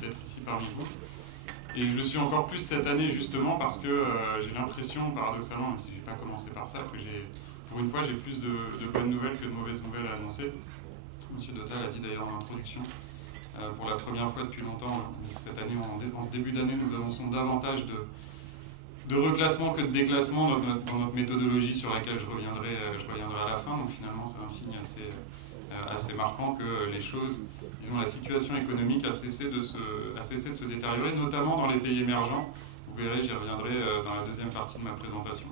d'être ici parmi vous. Et je le suis encore plus cette année justement parce que j'ai l'impression, paradoxalement, même si je n'ai pas commencé par ça, que pour une fois j'ai plus de bonnes nouvelles que de mauvaises nouvelles à annoncer. Monsieur Dotal a dit d'ailleurs en introduction, pour la première fois depuis longtemps, cette année, en ce début d'année, nous annonçons davantage de reclassement que de déclassement dans notre méthodologie sur laquelle je reviendrai à la fin. Donc finalement c'est un signe assez marquant que les choses, disons, la situation économique a cessé de se détériorer, notamment dans les pays émergents. Vous verrez, j'y reviendrai dans la deuxième partie de ma présentation.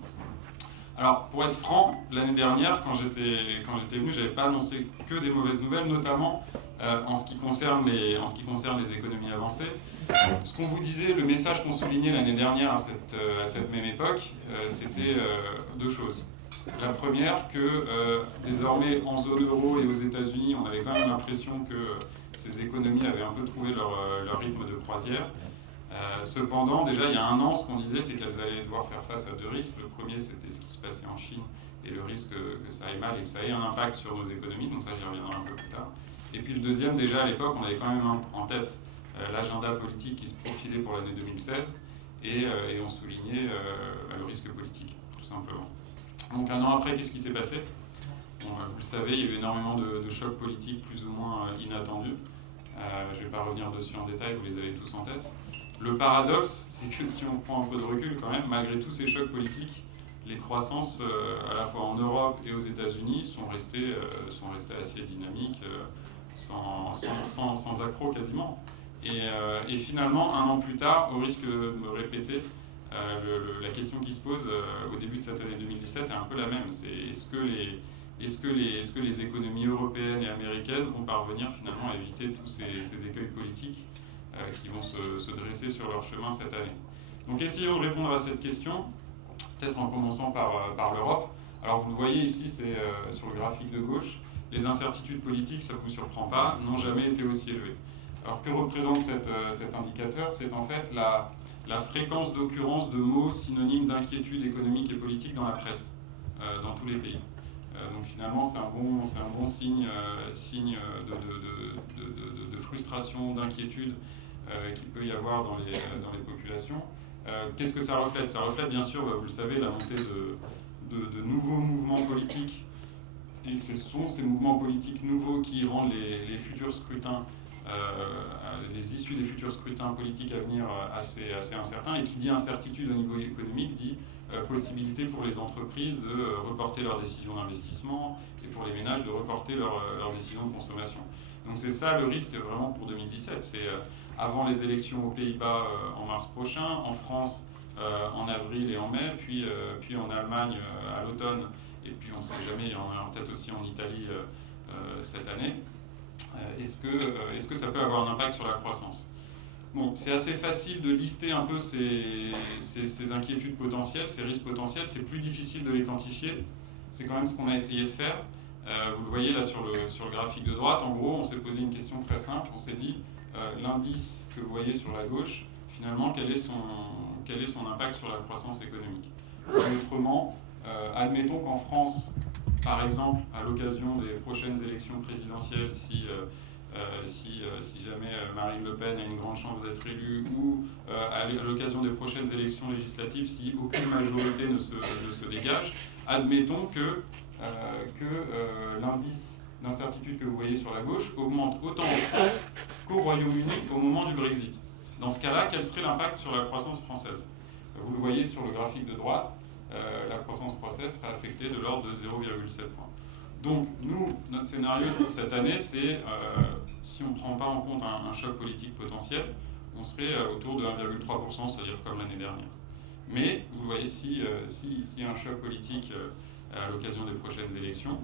Alors, pour être franc, l'année dernière, quand j'étais venu, je n'avais pas annoncé que des mauvaises nouvelles, notamment en ce qui concerne les économies avancées. Ce qu'on vous disait, le message qu'on soulignait l'année dernière à cette même époque, c'était deux choses. La première, que désormais en zone euro et aux États-Unis, on avait quand même l'impression que ces économies avaient un peu trouvé leur rythme de croisière. Cependant, déjà il y a un an, ce qu'on disait, c'est qu'elles allaient devoir faire face à deux risques. Le premier, c'était ce qui se passait en Chine et le risque que ça aille mal et que ça ait un impact sur nos économies, donc ça j'y reviendrai un peu plus tard. Et puis le deuxième, déjà à l'époque, on avait quand même en tête l'agenda politique qui se profilait pour l'année 2016 et on soulignait le risque politique, tout simplement. Donc un an après, qu'est-ce qui s'est passé ? Bon, vous le savez, il y a eu énormément de chocs politiques plus ou moins inattendus. Je ne vais pas revenir dessus en détail, vous les avez tous en tête. Le paradoxe, c'est que si on prend un peu de recul quand même, malgré tous ces chocs politiques, les croissances à la fois en Europe et aux États-Unis sont restées assez dynamiques, sans accroc quasiment. Et finalement, un an plus tard, au risque de me répéter, la question qui se pose au début de cette année 2017 est un peu la même. C'est est-ce que les économies européennes et américaines vont parvenir finalement à éviter tous ces écueils politiques qui vont se dresser sur leur chemin cette année. Donc essayons de répondre à cette question, peut-être en commençant par l'Europe. Alors vous le voyez ici, c'est sur le graphique de gauche, les incertitudes politiques, ça ne vous surprend pas, n'ont jamais été aussi élevées. Alors que représente cet indicateur ? C'est en fait la fréquence d'occurrence de mots synonymes d'inquiétude économique et politique dans la presse, dans tous les pays. Donc finalement, c'est un bon signe de frustration, d'inquiétude qu'il peut y avoir dans les populations. Qu'est-ce que ça reflète ? Ça reflète bien sûr, vous le savez, la montée de nouveaux mouvements politiques. Et ce sont ces mouvements politiques nouveaux qui rendent les futurs scrutins, les issues des futurs scrutins politiques à venir assez incertains. Et qui dit incertitude au niveau économique dit possibilité pour les entreprises de reporter leurs décisions d'investissement et pour les ménages de reporter leurs décisions de consommation. Donc c'est ça le risque vraiment pour 2017. C'est avant les élections aux Pays-Bas en mars prochain, en France en avril et en mai, puis en Allemagne à l'automne, et puis on ne sait jamais, on a peut-être aussi en Italie cette année. Est-ce que ça peut avoir un impact sur la croissance ? Bon, c'est assez facile de lister un peu ces inquiétudes potentielles, ces risques potentiels. C'est plus difficile de les quantifier. C'est quand même ce qu'on a essayé de faire. Vous le voyez là sur le graphique de droite. En gros, on s'est posé une question très simple. On s'est dit, l'indice que vous voyez sur la gauche, finalement, quel est son impact sur la croissance économique ? Autrement, admettons qu'en France, par exemple, à l'occasion des prochaines élections présidentielles, si jamais Marine Le Pen a une grande chance d'être élue, ou à l'occasion des prochaines élections législatives, si aucune majorité ne se dégage, admettons que l'indice d'incertitude que vous voyez sur la gauche augmente autant en France qu'au Royaume-Uni au moment du Brexit. Dans ce cas-là, quel serait l'impact sur la croissance française ? Vous le voyez sur le graphique de droite, la croissance française serait affectée de l'ordre de 0,7 points. Donc, nous, notre scénario pour cette année, c'est, si on ne prend pas en compte un choc politique potentiel, on serait autour de 1,3%, c'est-à-dire comme l'année dernière. Mais, vous voyez, si y a un choc politique à l'occasion des prochaines élections,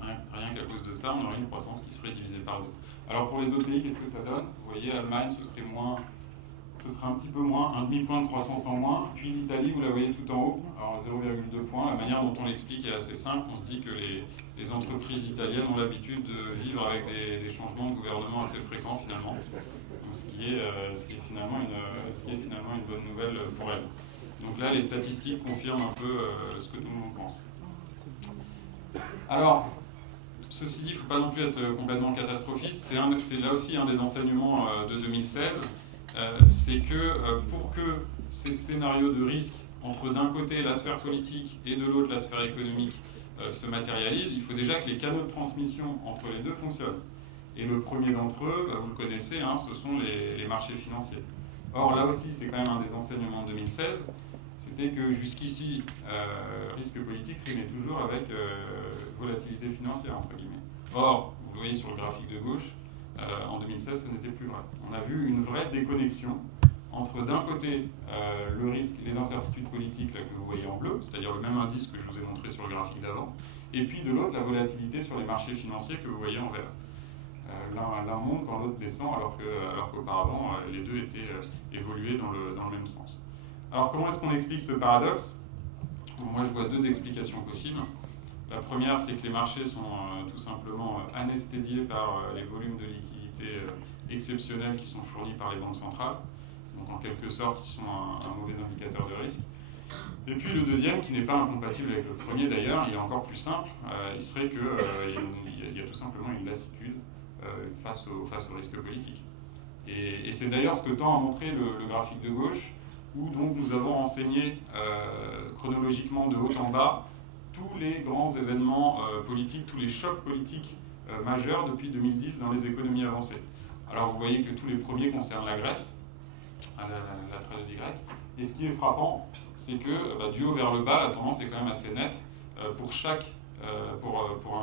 rien qu'à cause de ça, on aurait une croissance qui serait divisée par 2. Alors, pour les autres pays, qu'est-ce que ça donne ? Vous voyez, Allemagne, ce serait un petit peu moins, un demi-point de croissance en moins. Puis l'Italie, vous la voyez tout en haut, alors 0,2 points. La manière dont on l'explique est assez simple. On se dit que les entreprises italiennes ont l'habitude de vivre avec des changements de gouvernement assez fréquents finalement. Donc, ce qui est finalement une bonne nouvelle pour elles. Donc là, les statistiques confirment un peu ce que tout le monde pense. Alors, ceci dit, il ne faut pas non plus être complètement catastrophiste. C'est là aussi un des enseignements de 2016. C'est que pour que ces scénarios de risque entre d'un côté la sphère politique et de l'autre la sphère économique se matérialisent, il faut déjà que les canaux de transmission entre les deux fonctionnent. Et le premier d'entre eux, vous le connaissez, hein, ce sont les marchés financiers. Or, là aussi, c'est quand même un des enseignements de 2016, c'était que jusqu'ici, risque politique rimait toujours avec volatilité financière, entre guillemets. Or, vous le voyez sur le graphique de gauche, en 2016, ce n'était plus vrai. On a vu une vraie déconnexion entre, d'un côté, le risque, les incertitudes politiques là, que vous voyez en bleu, c'est-à-dire le même indice que je vous ai montré sur le graphique d'avant, et puis de l'autre, la volatilité sur les marchés financiers que vous voyez en vert. L'un monte quand l'autre descend, alors qu'auparavant, les deux étaient évolués dans le même sens. Alors, comment est-ce qu'on explique ce paradoxe? Moi, je vois deux explications possibles. La première, c'est que les marchés sont tout simplement anesthésiés par les volumes de liquidités exceptionnels qui sont fournis par les banques centrales. Donc, en quelque sorte, ils sont un mauvais indicateur de risque. Et puis, le deuxième, qui n'est pas incompatible avec le premier d'ailleurs, il est encore plus simple, il serait qu'il y a tout simplement une lassitude face au risque politique. Et c'est d'ailleurs ce que tend à montrer le graphique de gauche, où donc nous avons enseigné chronologiquement de haut en bas tous les grands événements politiques, tous les chocs politiques majeurs depuis 2010 dans les économies avancées. Alors vous voyez que tous les premiers concernent la Grèce, la tragédie grecque, et ce qui est frappant, c'est que du haut vers le bas, la tendance est quand même assez nette. Pour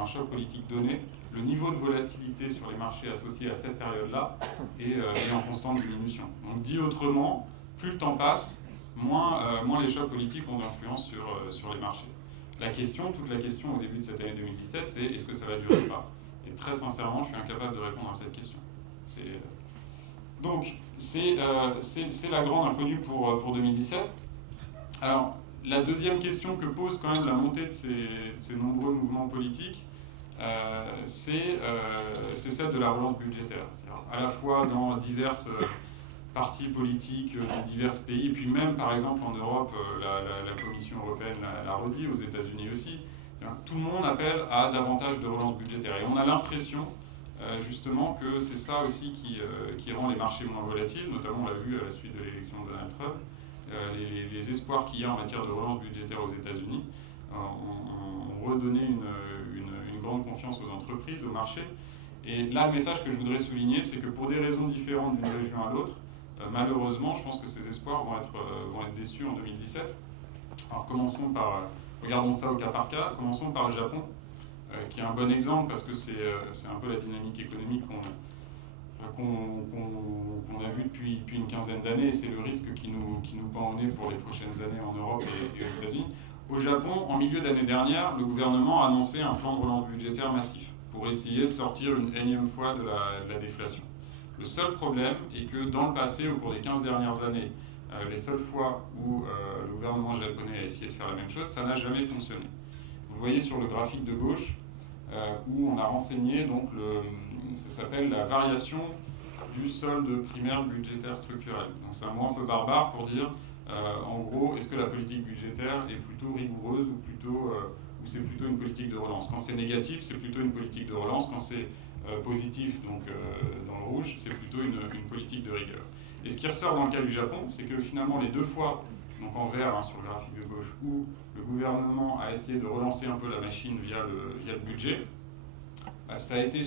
un choc politique donné, le niveau de volatilité sur les marchés associés à cette période-là est en constante diminution. Donc dit autrement, plus le temps passe, moins les chocs politiques ont d'influence sur les marchés. Toute la question au début de cette année 2017, c'est est-ce que ça va durer ou pas? Et très sincèrement, je suis incapable de répondre à cette question. Donc, c'est la grande inconnue pour 2017. Alors, la deuxième question que pose quand même la montée de ces nombreux mouvements politiques, c'est celle de la relance budgétaire. C'est-à-dire à la fois dans diverses partis politiques de divers pays, et puis même par exemple en Europe, la Commission européenne l'a redit, aux États-Unis aussi. Tout le monde appelle à davantage de relance budgétaire. Et on a l'impression justement que c'est ça aussi qui rend les marchés moins volatiles, notamment on l'a vu à la suite de l'élection de Donald Trump. Les espoirs qu'il y a en matière de relance budgétaire aux États-Unis ont redonné une grande confiance aux entreprises, aux marchés. Et là, le message que je voudrais souligner, c'est que pour des raisons différentes d'une région à l'autre, malheureusement, je pense que ces espoirs vont être déçus en 2017. Alors regardons ça au cas par cas, commençons par le Japon, qui est un bon exemple parce que c'est un peu la dynamique économique qu'on a vu depuis une quinzaine d'années, et c'est le risque qui nous pend au nez pour les prochaines années en Europe et aux États-Unis. Au Japon, en milieu d'année dernière, le gouvernement a annoncé un plan de relance budgétaire massif pour essayer de sortir une énième fois de la déflation. Le seul problème est que dans le passé, au cours des 15 dernières années, les seules fois où le gouvernement japonais a essayé de faire la même chose, ça n'a jamais fonctionné. Vous voyez sur le graphique de gauche, où on a renseigné, donc ça s'appelle la variation du solde primaire budgétaire structurel. Donc c'est un mot un peu barbare pour dire, en gros, est-ce que la politique budgétaire est plutôt rigoureuse ou c'est plutôt une politique de relance? Quand c'est négatif, c'est plutôt une politique de relance. Quand c'est positif, donc dans le rouge, c'est plutôt une politique de rigueur. Et ce qui ressort dans le cas du Japon, c'est que finalement les deux fois, donc en vert sur le graphique de gauche, où le gouvernement a essayé de relancer un peu la machine via le budget, ça a été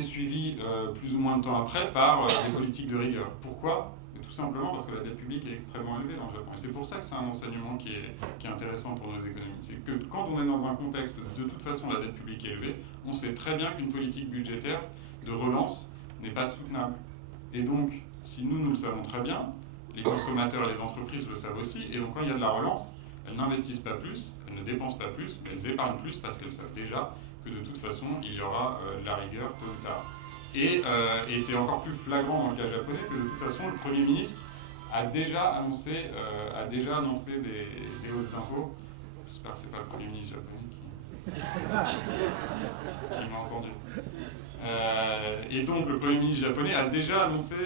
suivi plus ou moins de temps après par des politiques de rigueur. Pourquoi? Tout simplement parce que la dette publique est extrêmement élevée dans le Japon. Et c'est pour ça que c'est un enseignement qui est intéressant pour nos économies. C'est que quand on est dans un contexte où de toute façon la dette publique est élevée, on sait très bien qu'une politique budgétaire de relance n'est pas soutenable. Et donc, si nous le savons très bien, les consommateurs et les entreprises le savent aussi, et donc quand il y a de la relance, elles n'investissent pas plus, elles ne dépensent pas plus, mais elles épargnent plus parce qu'elles savent déjà que de toute façon, il y aura de la rigueur tôt ou tard. Et c'est encore plus flagrant dans le cas japonais que de toute façon, le Premier ministre a déjà annoncé des hausses d'impôts. J'espère que ce n'est pas le Premier ministre japonais qui m'a entendu. Et donc, le Premier ministre japonais a déjà annoncé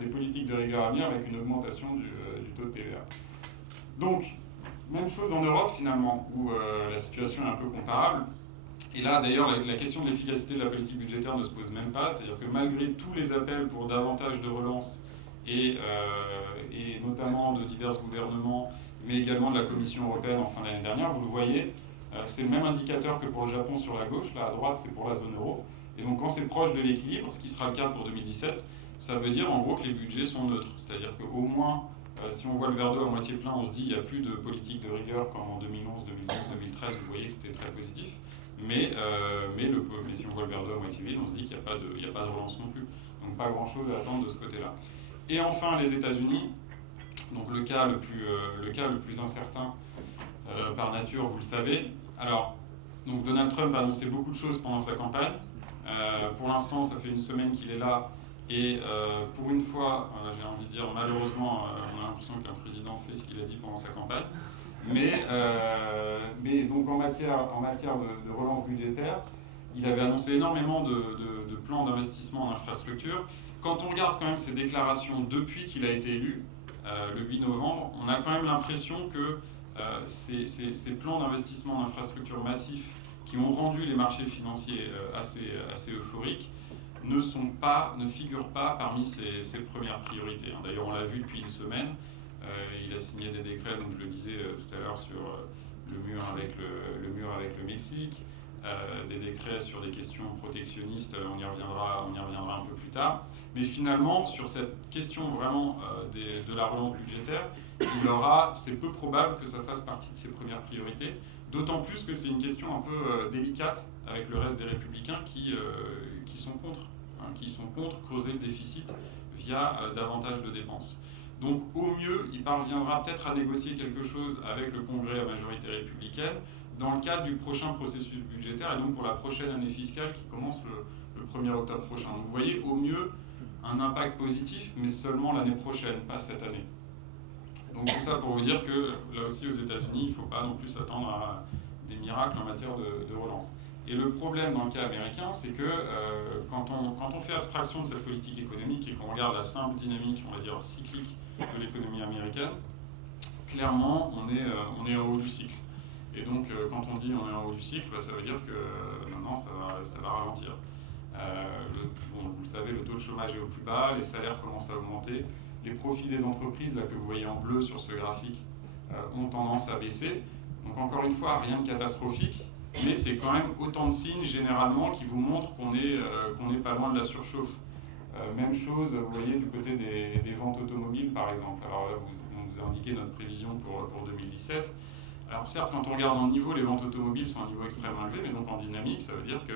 des politiques de rigueur à venir avec une augmentation du taux de TVA. Donc, même chose en Europe finalement, où la situation est un peu comparable. Et là, d'ailleurs, la question de l'efficacité de la politique budgétaire ne se pose même pas, c'est-à-dire que malgré tous les appels pour davantage de relance, et notamment de divers gouvernements, mais également de la Commission européenne en fin d'année dernière, vous le voyez, c'est le même indicateur que pour le Japon sur la gauche, là à droite c'est pour la zone euro, et donc quand c'est proche de l'équilibre, ce qui sera le cas pour 2017, ça veut dire en gros que les budgets sont neutres, c'est-à-dire qu'au moins, si on voit le verre d'eau à moitié plein, on se dit qu'il n'y a plus de politique de rigueur comme en 2011, 2012, 2013, vous voyez que c'était très positif, mais si on voit le verre d'eau à moitié vide, on se dit qu'il n'y a pas de relance non plus, donc pas grand-chose à attendre de ce côté-là. Et enfin les États-Unis, donc le cas le plus incertain par nature, vous le savez. Alors, donc Donald Trump a annoncé beaucoup de choses pendant sa campagne. Pour l'instant, ça fait une semaine qu'il est là. Et pour une fois, j'ai envie de dire, malheureusement, on a l'impression qu'un président fait ce qu'il a dit pendant sa campagne. Mais donc en matière de relance budgétaire, il avait annoncé énormément de plans d'investissement en infrastructure. Quand on regarde quand même ses déclarations depuis qu'il a été élu, le 8 novembre, on a quand même l'impression que ces plans d'investissement en infrastructure massifs qui ont rendu les marchés financiers assez euphoriques ne figurent pas parmi ses premières priorités. D'ailleurs, on l'a vu depuis une semaine. Il a signé des décrets, donc je le disais tout à l'heure, sur le mur avec le Mexique, des décrets sur des questions protectionnistes, on y reviendra un peu plus tard. Mais finalement, sur cette question vraiment de la relance budgétaire, c'est peu probable que ça fasse partie de ses premières priorités, d'autant plus que c'est une question un peu délicate avec le reste des républicains qui sont contre creuser le déficit via davantage de dépenses. Donc au mieux, il parviendra peut-être à négocier quelque chose avec le Congrès à majorité républicaine dans le cadre du prochain processus budgétaire et donc pour la prochaine année fiscale qui commence le 1er octobre prochain. Donc vous voyez, au mieux, un impact positif, mais seulement l'année prochaine, pas cette année. Donc tout ça pour vous dire que là aussi aux États-Unis, il ne faut pas non plus s'attendre à des miracles en matière de relance. Et le problème dans le cas américain, c'est que quand on fait abstraction de cette politique économique et qu'on regarde la simple dynamique, on va dire cyclique de l'économie américaine, clairement on est en haut du cycle. Et donc quand on dit on est en haut du cycle, ça veut dire que maintenant ça va ralentir. Vous le savez, le taux de chômage est au plus bas, les salaires commencent à augmenter, les profits des entreprises, là, que vous voyez en bleu sur ce graphique, ont tendance à baisser. Donc encore une fois, rien de catastrophique, mais c'est quand même autant de signes généralement qui vous montrent qu'on n'est pas loin de la surchauffe. Même chose, vous voyez, du côté des ventes automobiles, par exemple. Alors là, on vous a indiqué notre prévision pour 2017. Alors certes, quand on regarde en niveau, les ventes automobiles sont à un niveau extrêmement élevé, mais donc en dynamique, ça veut dire que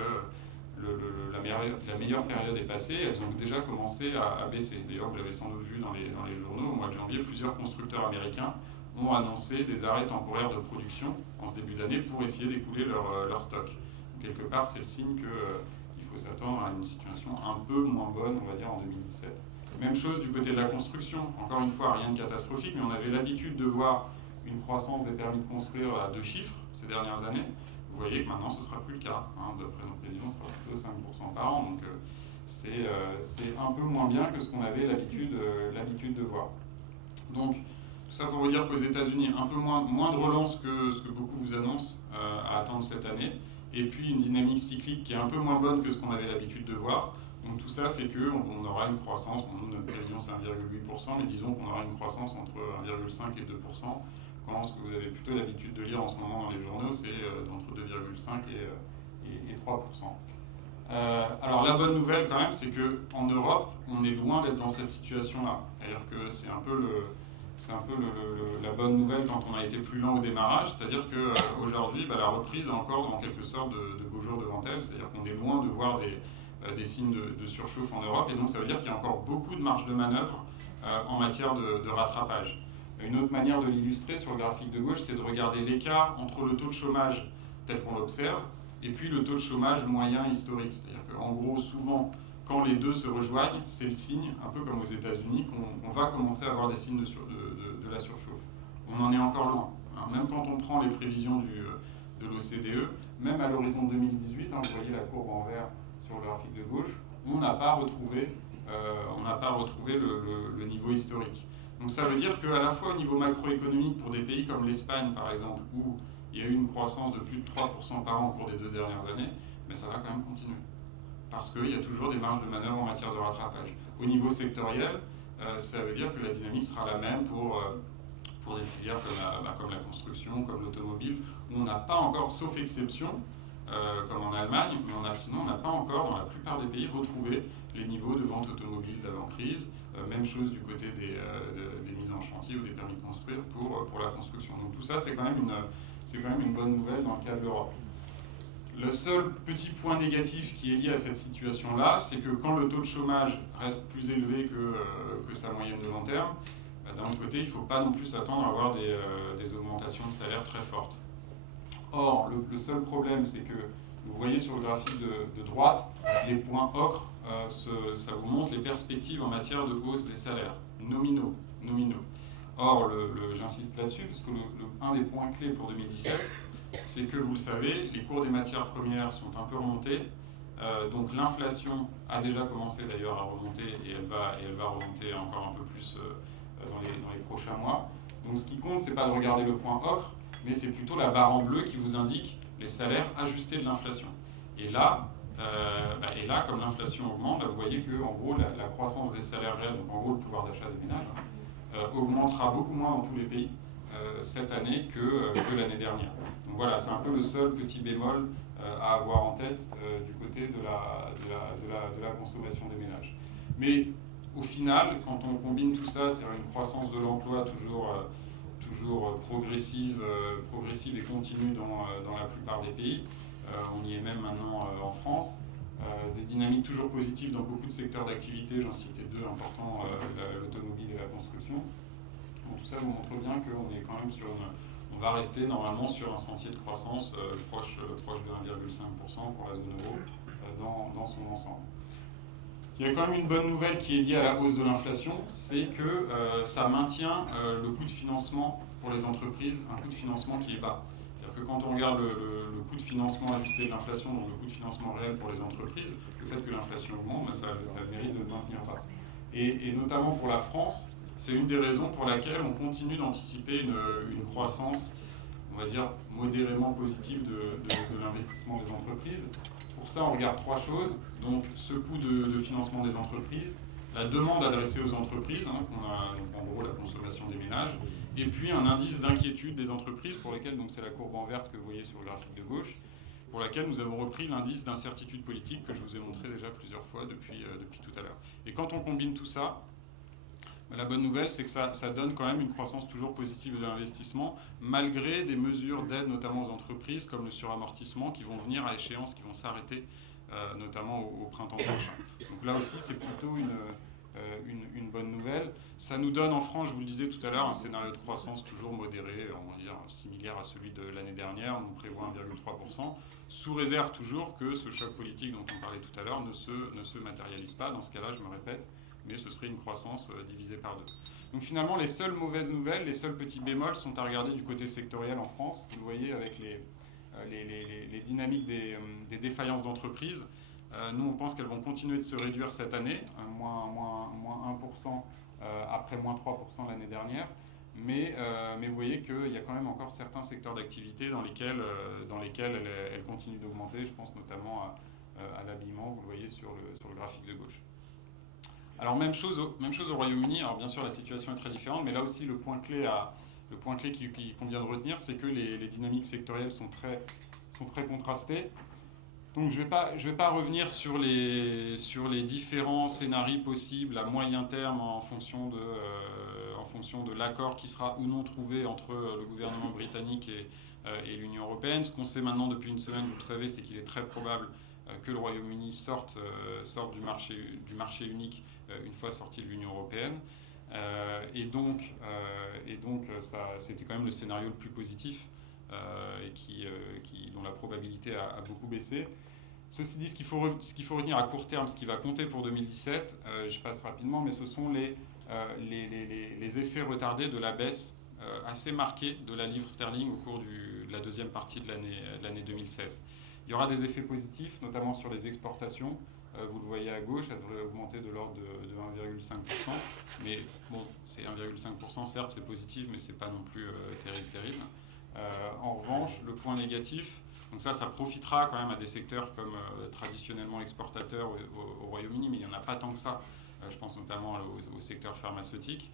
la meilleure période est passée, elles ont déjà commencé à baisser. D'ailleurs, vous l'avez sans doute vu dans les journaux, au mois de janvier, plusieurs constructeurs américains ont annoncé des arrêts temporaires de production en ce début d'année pour essayer d'écouler leur stock. Donc, quelque part, c'est le signe qu'il faut s'attendre à une situation un peu moins bonne, on va dire, en 2017. Même chose du côté de la construction. Encore une fois, rien de catastrophique, mais on avait l'habitude de voir une croissance des permis de construire à 2 chiffres ces dernières années. Vous voyez que maintenant ce ne sera plus le cas. D'après nos prévisions, ce sera plutôt 5% par an. Donc c'est un peu moins bien que ce qu'on avait l'habitude de voir. Donc tout ça pour vous dire qu'aux États-Unis, un peu moins de relance que ce que beaucoup vous annoncent à attendre cette année. Et puis une dynamique cyclique qui est un peu moins bonne que ce qu'on avait l'habitude de voir. Donc tout ça fait qu'on aura une croissance, notre prévision c'est 1,8%, mais disons qu'on aura une croissance entre 1,5 et 2%. Quand ce que vous avez plutôt l'habitude de lire en ce moment dans les journaux, c'est entre 2,5 et 3%. Alors la bonne nouvelle quand même, c'est qu'en Europe, on est loin d'être dans cette situation-là. C'est-à-dire que c'est un peu la bonne nouvelle quand on a été plus lent au démarrage, c'est-à-dire qu'aujourd'hui, la reprise est encore en quelque sorte de beaux jours devant elle, c'est-à-dire qu'on est loin de voir des signes de surchauffe en Europe, et donc ça veut dire qu'il y a encore beaucoup de marge de manœuvre en matière de rattrapage. Une autre manière de l'illustrer sur le graphique de gauche, c'est de regarder l'écart entre le taux de chômage tel qu'on l'observe et puis le taux de chômage moyen historique. C'est-à-dire qu'en gros, souvent, quand les deux se rejoignent, c'est le signe, un peu comme aux États-Unis, qu'on va commencer à avoir des signes de la surchauffe. On en est encore loin. Même quand on prend les prévisions de l'OCDE, même à l'horizon 2018, vous voyez la courbe en vert sur le graphique de gauche, on n'a pas retrouvé le niveau historique. Donc ça veut dire qu'à la fois au niveau macroéconomique, pour des pays comme l'Espagne par exemple, où il y a eu une croissance de plus de 3% par an au cours des 2 dernières années, mais ça va quand même continuer. Parce qu'il y a toujours des marges de manœuvre en matière de rattrapage. Au niveau sectoriel, ça veut dire que la dynamique sera la même pour des filières comme la construction, comme l'automobile, où on n'a pas encore, sauf exception, comme en Allemagne, mais sinon on n'a pas encore, dans la plupart des pays, retrouvé les niveaux de vente automobile d'avant-crise. Même chose du côté des mises en chantier ou des permis de construire pour la construction. Donc tout ça, c'est quand même une bonne nouvelle dans le cas de l'Europe. Le seul petit point négatif qui est lié à cette situation-là, c'est que quand le taux de chômage reste plus élevé que sa moyenne de long terme, d'un autre côté, il ne faut pas non plus s'attendre à avoir des augmentations de salaire très fortes. Or, le seul problème, c'est que vous voyez sur le graphique de droite, les points ocre, ça vous montre les perspectives en matière de hausse des salaires nominaux. Or, j'insiste là-dessus, parce que un des points clés pour 2017, c'est que, vous le savez, les cours des matières premières sont un peu remontés. Donc l'inflation a déjà commencé d'ailleurs à remonter et elle va remonter encore un peu plus dans les prochains mois. Donc ce qui compte, c'est pas de regarder le point ocre, mais c'est plutôt la barre en bleu qui vous indique les salaires ajustés de l'inflation. Et là, comme l'inflation augmente, vous voyez que en gros la croissance des salaires réels, donc en gros le pouvoir d'achat des ménages, augmentera beaucoup moins dans tous les pays cette année que l'année dernière. Donc voilà, c'est un peu le seul petit bémol à avoir en tête du côté de la consommation des ménages. Mais au final, quand on combine tout ça, c'est-à-dire une croissance de l'emploi toujours progressive et continue dans la plupart des pays, on y est même maintenant en France, des dynamiques toujours positives dans beaucoup de secteurs d'activité, j'en citais deux importants, l'automobile et la construction. Donc tout ça vous montre bien qu'on est quand même on va rester normalement sur un sentier de croissance proche de 1,5% pour la zone euro dans son ensemble. Il y a quand même une bonne nouvelle qui est liée à la hausse de l'inflation, c'est que ça maintient le coût de financement pour les entreprises, un coût de financement qui est bas. C'est-à-dire que quand on regarde le coût de financement ajusté de l'inflation, donc le coût de financement réel pour les entreprises, le fait que l'inflation augmente, ça mérite de le maintenir bas. Et notamment pour la France, c'est une des raisons pour laquelle on continue d'anticiper une croissance, on va dire, modérément positive de l'investissement des entreprises. Pour ça, on regarde trois choses. Donc, ce coût de financement des entreprises, la demande adressée aux entreprises, donc en gros la consommation des ménages, et puis un indice d'inquiétude des entreprises, pour lesquelles, donc c'est la courbe en verte que vous voyez sur le graphique de gauche, pour laquelle nous avons repris l'indice d'incertitude politique que je vous ai montré déjà plusieurs fois depuis tout à l'heure. Et quand on combine tout ça, la bonne nouvelle, c'est que ça donne quand même une croissance toujours positive de l'investissement, malgré des mesures d'aide, notamment aux entreprises, comme le suramortissement, qui vont venir à échéance, qui vont s'arrêter, notamment au printemps prochain. Donc là aussi, c'est plutôt une bonne nouvelle. Ça nous donne en France, je vous le disais tout à l'heure, un scénario de croissance toujours modéré, on va dire similaire à celui de l'année dernière, on prévoit 1,3%, sous réserve toujours que ce choc politique dont on parlait tout à l'heure ne se matérialise pas. Dans ce cas-là, je me répète, mais ce serait une croissance divisée par deux. Donc finalement, les seules mauvaises nouvelles, les seuls petits bémols sont à regarder du côté sectoriel en France. Vous le voyez avec les dynamiques des défaillances d'entreprises. Nous, on pense qu'elles vont continuer de se réduire cette année, moins 1% après moins 3% l'année dernière. Mais vous voyez qu'il y a quand même encore certains secteurs d'activité dans lesquels elles continuent d'augmenter. Je pense notamment à l'habillement, vous le voyez sur le graphique de gauche. Alors même chose au Royaume-Uni. Alors bien sûr la situation est très différente, mais là aussi le point clé qu'il convient de retenir, c'est que les dynamiques sectorielles sont très contrastées. Donc je vais pas revenir sur les différents scénarios possibles à moyen terme en fonction de l'accord qui sera ou non trouvé entre le gouvernement britannique et l'Union européenne. Ce qu'on sait maintenant depuis une semaine, vous le savez, c'est qu'il est très probable que le Royaume-Uni sorte du marché unique une fois sorti de l'Union européenne. Et donc c'était quand même le scénario le plus positif et dont la probabilité a beaucoup baissé. Ceci dit, ce qu'il faut retenir à court terme, ce qui va compter pour 2017, je passe rapidement, mais ce sont les effets retardés de la baisse assez marquée de la livre sterling au cours de la deuxième partie de l'année 2016. Il y aura des effets positifs, notamment sur les exportations. Vous le voyez à gauche, ça devrait augmenter de l'ordre de 1,5%. Mais bon, c'est 1,5%, certes, c'est positif, mais c'est pas non plus terrible. En revanche, le point négatif, donc ça profitera quand même à des secteurs comme traditionnellement exportateurs au Royaume-Uni, mais il n'y en a pas tant que ça. Je pense notamment au secteur pharmaceutique.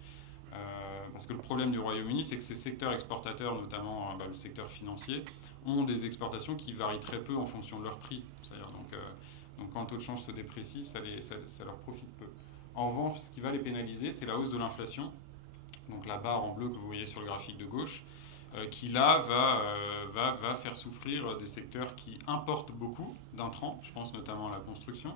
Parce que le problème du Royaume-Uni, c'est que ces secteurs exportateurs, notamment le secteur financier, ont des exportations qui varient très peu en fonction de leur prix. C'est-à-dire, donc quand le taux de change se déprécie, ça leur profite peu. En revanche, ce qui va les pénaliser, c'est la hausse de l'inflation. Donc la barre en bleu que vous voyez sur le graphique de gauche, qui là va faire souffrir des secteurs qui importent beaucoup d'intrants, je pense notamment à la construction,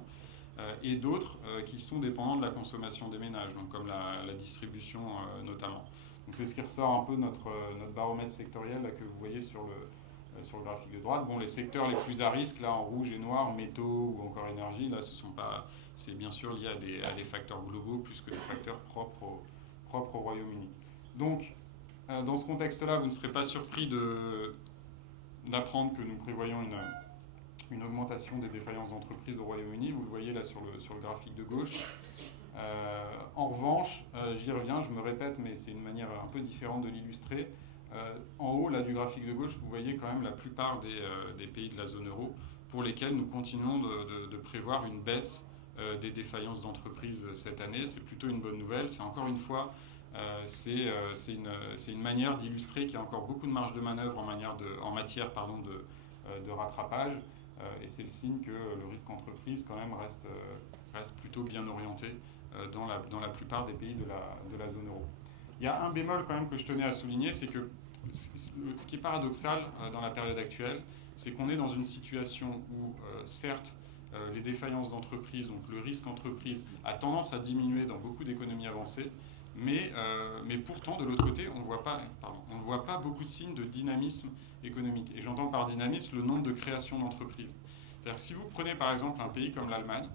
et d'autres qui sont dépendants de la consommation des ménages, donc comme la distribution notamment. Donc c'est ce qui ressort un peu de notre baromètre sectoriel là, que vous voyez sur le graphique de droite. Bon, les secteurs les plus à risque, là en rouge et noir, métaux ou encore énergie, là c'est bien sûr lié à des facteurs globaux plus que des facteurs propres au Royaume-Uni. Donc, dans ce contexte-là, vous ne serez pas surpris d'apprendre que nous prévoyons une augmentation des défaillances d'entreprises au Royaume-Uni. Vous le voyez là sur le graphique de gauche. En revanche, j'y reviens, je me répète, mais c'est une manière un peu différente de l'illustrer. En haut là, du graphique de gauche, vous voyez quand même la plupart des pays de la zone euro pour lesquels nous continuons de prévoir une baisse des défaillances d'entreprises cette année. C'est plutôt une bonne nouvelle. C'est encore une fois, c'est une manière d'illustrer qu'il y a encore beaucoup de marge de manœuvre en matière de rattrapage. Et c'est le signe que le risque entreprise quand même reste plutôt bien orienté dans la plupart des pays de la zone euro. Il y a un bémol quand même que je tenais à souligner, c'est que ce qui est paradoxal dans la période actuelle, c'est qu'on est dans une situation où, certes, les défaillances d'entreprise, donc le risque entreprise, a tendance à diminuer dans beaucoup d'économies avancées, mais pourtant, de l'autre côté, on ne voit pas beaucoup de signes de dynamisme économique. Et j'entends par dynamisme le nombre de créations d'entreprises. C'est-à-dire que si vous prenez par exemple un pays comme l'Allemagne,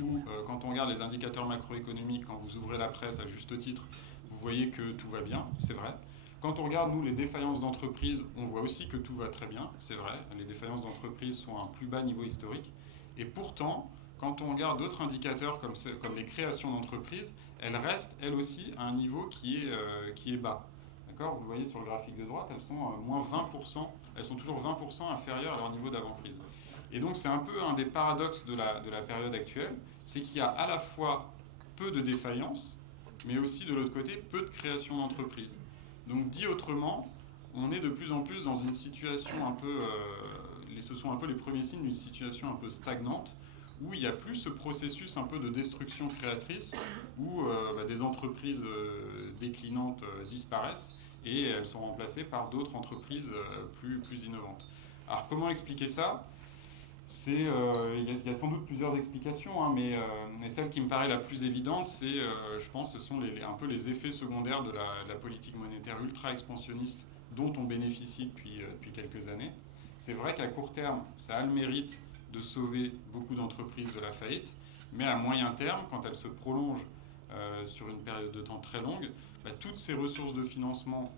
où quand on regarde les indicateurs macroéconomiques, quand vous ouvrez la presse à juste titre, vous voyez que tout va bien, c'est vrai. Quand on regarde, nous, les défaillances d'entreprises, on voit aussi que tout va très bien, c'est vrai. Les défaillances d'entreprises sont à un plus bas niveau historique. Et pourtant, quand on regarde d'autres indicateurs comme les créations d'entreprises, elles restent, elles aussi, à un niveau qui est bas. D'accord ? Vous le voyez sur le graphique de droite, elles sont moins 20%, elles sont toujours 20% inférieures à leur niveau d'avant-crise. Et donc c'est un peu un des paradoxes de la période actuelle, c'est qu'il y a à la fois peu de défaillances, mais aussi de l'autre côté peu de création d'entreprises. Donc dit autrement, on est de plus en plus dans une situation un peu, ce sont un peu les premiers signes d'une situation un peu stagnante, où il n'y a plus ce processus un peu de destruction créatrice, où des entreprises déclinantes disparaissent et elles sont remplacées par d'autres entreprises plus innovantes. Alors comment expliquer ça ? Il y a sans doute plusieurs explications, hein, mais celle qui me paraît la plus évidente, je pense, ce sont un peu les effets secondaires de la politique monétaire ultra-expansionniste dont on bénéficie depuis quelques années. C'est vrai qu'à court terme, ça a le mérite de sauver beaucoup d'entreprises de la faillite, mais à moyen terme, quand elles se prolongent sur une période de temps très longue, toutes ces ressources de financement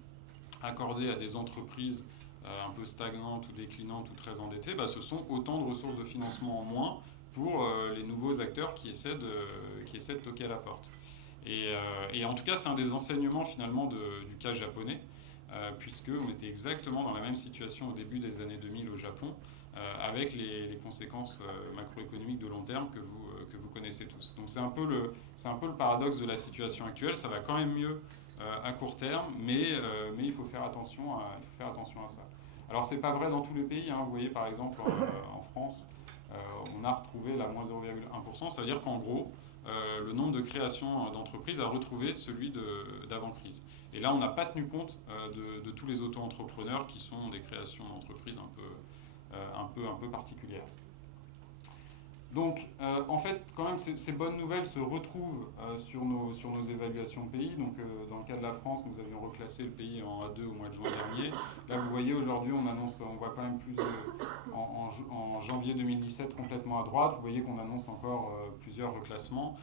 accordées à des entreprises un peu stagnantes ou déclinantes ou très endettées, ce sont autant de ressources de financement en moins pour les nouveaux acteurs qui essaient de toquer à la porte. Et en tout cas, c'est un des enseignements finalement du cas japonais, puisqu'on était exactement dans la même situation au début des années 2000 au Japon, avec les conséquences macroéconomiques de long terme que vous connaissez tous. Donc c'est un peu le paradoxe de la situation actuelle. Ça va quand même mieux à court terme, mais il faut faire attention à ça. Alors c'est pas vrai dans tous les pays, hein. Vous voyez par exemple en France, on a retrouvé la moins 0,1%, ça veut dire qu'en gros, le nombre de créations d'entreprises a retrouvé celui d'avant-crise. Et là, on n'a pas tenu compte de tous les auto-entrepreneurs qui sont des créations d'entreprises un peu particulières. Donc, en fait, quand même, ces bonnes nouvelles se retrouvent sur nos évaluations pays. Donc, dans le cas de la France, nous avions reclassé le pays en A2 au mois de juin dernier. Là, vous voyez, aujourd'hui, on voit quand même plus en janvier 2017 complètement à droite. Vous voyez qu'on annonce encore plusieurs reclassements.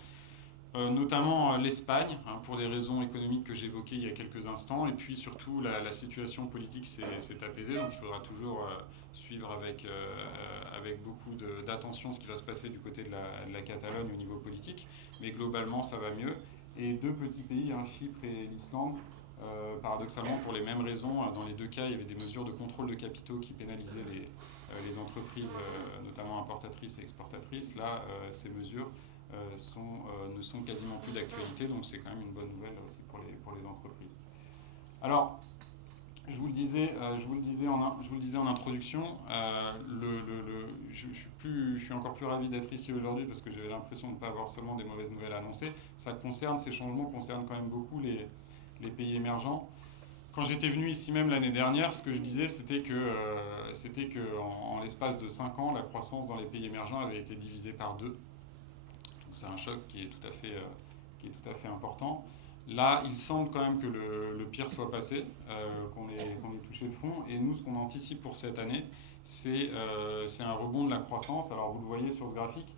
Notamment l'Espagne, pour des raisons économiques que j'évoquais il y a quelques instants, et puis surtout la situation politique s'est apaisée, donc il faudra toujours suivre avec beaucoup d'attention ce qui va se passer du côté de la Catalogne au niveau politique, mais globalement ça va mieux. Et deux petits pays, Chypre et l'Islande, paradoxalement, pour les mêmes raisons, dans les deux cas, il y avait des mesures de contrôle de capitaux qui pénalisaient les entreprises, notamment importatrices et exportatrices. Là, ces mesures ne sont quasiment plus d'actualité, donc c'est quand même une bonne nouvelle aussi pour les entreprises. Alors, je vous le disais en introduction, je suis encore plus ravi d'être ici aujourd'hui parce que j'avais l'impression de ne pas avoir seulement des mauvaises nouvelles à annoncer. Ces changements concernent quand même beaucoup les pays émergents. Quand j'étais venu ici même l'année dernière, ce que je disais, c'était que en l'espace de 5 ans, la croissance dans les pays émergents avait été divisée par 2. Donc c'est un choc qui est tout à fait important. Là, il semble quand même que le pire soit passé, qu'on ait touché le fond. Et nous, ce qu'on anticipe pour cette année, c'est un rebond de la croissance. Alors, vous le voyez sur ce graphique.